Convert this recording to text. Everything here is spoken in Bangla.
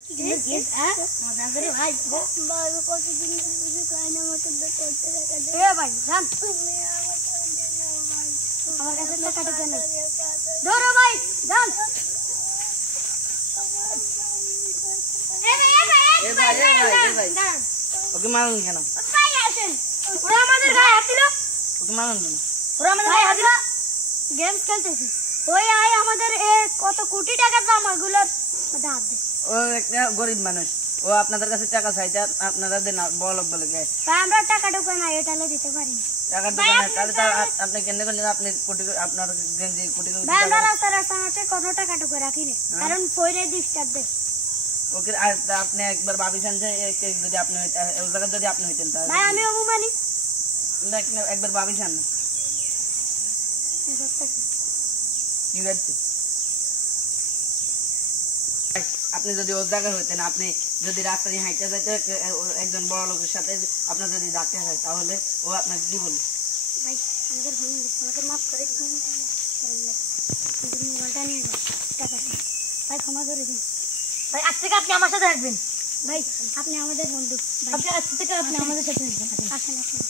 মজা করে ভাই কতদিন ভাই আমার কাছে টাকা টুকা নেই ধরো ভাই যান ওকে মারুন কেন? ওরা আমাদের গায়ে হাত দিল। ওকে মারুন কেন? ওরা আমাদের গায়ে হাত দিল। গেমস খেলতেছি ওই আয় আমাদের কত কোটি টাকার দাম ওগুলোর মধ্যে হাত দেয়। ও একটা গরিব মানুষ, ও আপনাদের কাছে টাকা চাইতে আপনারা দেন বড় বলে গে তাই আমরা টাকা টুকা না এটা দিতে পারি টাকা দোকানে তাহলে আপনি কেন করলেন? আপনি কোটি আপনার গেঞ্জি কোটি কোটি ভাই আমরা রাস্তা হাতে কোনো টাকা টুকা রাখি না কারণ পয়রে ডিস্টার্ব দেয়। ওকে আপনি একবার ভাবিছেন যে যদি আপনি ওই জায়গায় যদি আপনি হইতেন তাহলে ভাই আমি অভিমানী একবার ভাবিছেন না কি করছে? আপনি যদি ওর জায়গায় হইতেন, আপনি যদি রাস্তা দিয়ে হাঁটতে যাইতে একজন বড় লোকের সাথে আপনার যদি ডাকতে হয় তাহলে ও আপনাকে কি বলবে? ভাই আমাদের আমাকে মাফ করে দিন মোবাইলটা নিয়ে যান টাকাটা ভাই ক্ষমা করে দিন ভাই। আজ থেকে আপনি আমার সাথে আসবেন ভাই, আপনি আমাদের বন্ধু ভাই, আজ থেকে আপনি আমাদের সাথে আসবেন। আসেন আসেন।